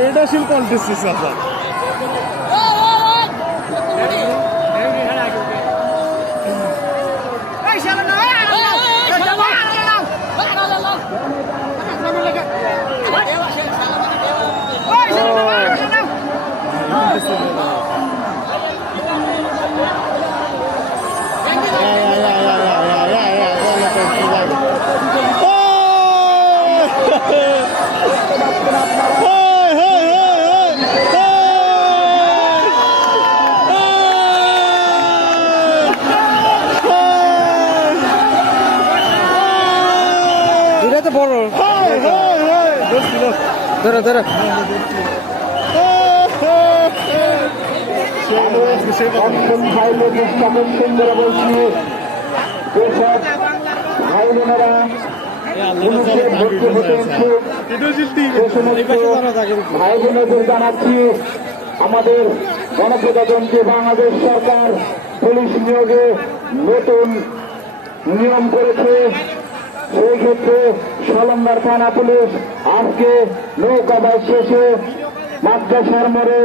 এটা শিল পলিটিক্স আছে এটা তো ভাই বোনেদের জানাচ্ছি আমাদের গণপ্রজাতন্ত্রী বাংলাদেশ সরকার পুলিশ নিয়োগে নতুন নিয়ম করেছে। থানা পুলিশ আজকে নৌকাবাজ শেষে মাদ্রাসার মোড়ে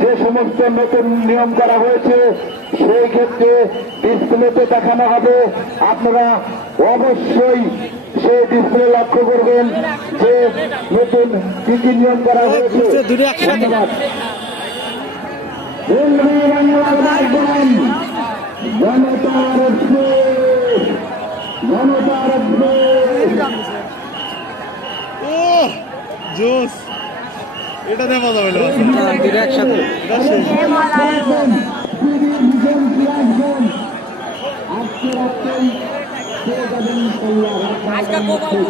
যে সমস্ত নতুন নিয়ম করা হয়েছে সেই ক্ষেত্রে ডিসপ্লেতে দেখানো হবে। আপনারা অবশ্যই সেই ডিসপ্লে লক্ষ্য করবেন যে নতুন কি কি নিয়ম করা হয়েছে। ধন্যবাদ। জনতার উদ্বেগ। ও জোস। এটা দেখা যাবে না দুটো একসাথে এটা সেই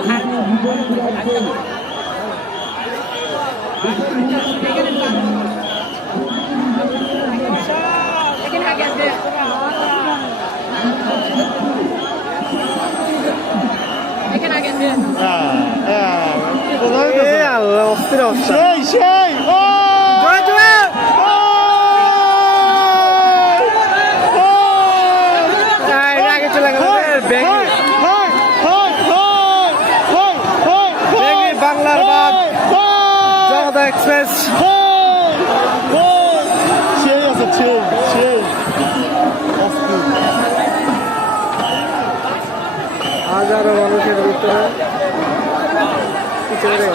হ্যাঁ, হ্যাঁ, বোঝা এ যাইতেছে। আল্লাহ অস্থির অবস্থা সেই সেই ও বাংলার বাদ জগদা এক্সপ্রেস সেই আছে সেই সেই। হাজারো মানুষের ভিতরে গেছে।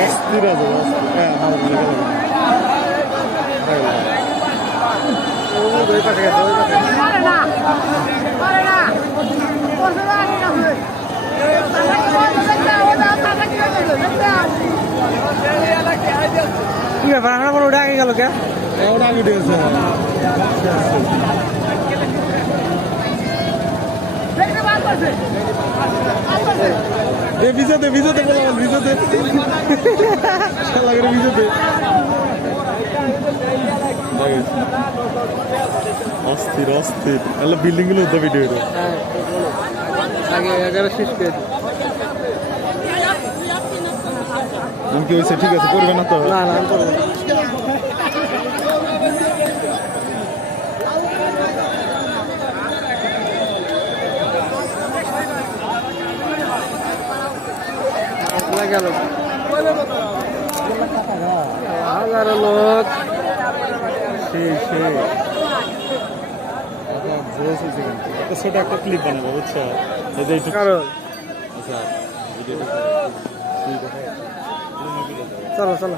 অস্থির আছে। হ্যাঁ। ও, ওই পাশে গেছে, ওই পাশে কি ব্যাপার আমরা কোনো উঠে আগে গেল কে ওটা আগে দিয়েছে দে ভিজাতে ভিজাতে বলা ভিজাতে। করে ভিজাতে। অস্থির অস্থির। আল্লাহ বিল্ডিংগুলো হতো ভিডিও এটা হ্যাঁ আগে এগারো শেষ করে কি হয়েছে ঠিক আছে করবে না তো। না না আমি করব না। আসলে গেল। হাজারো লোক। সেই সেই একটা ছোট একটা ক্লিপ বানাবো বুঝছ? আচ্ছা চলো চলো।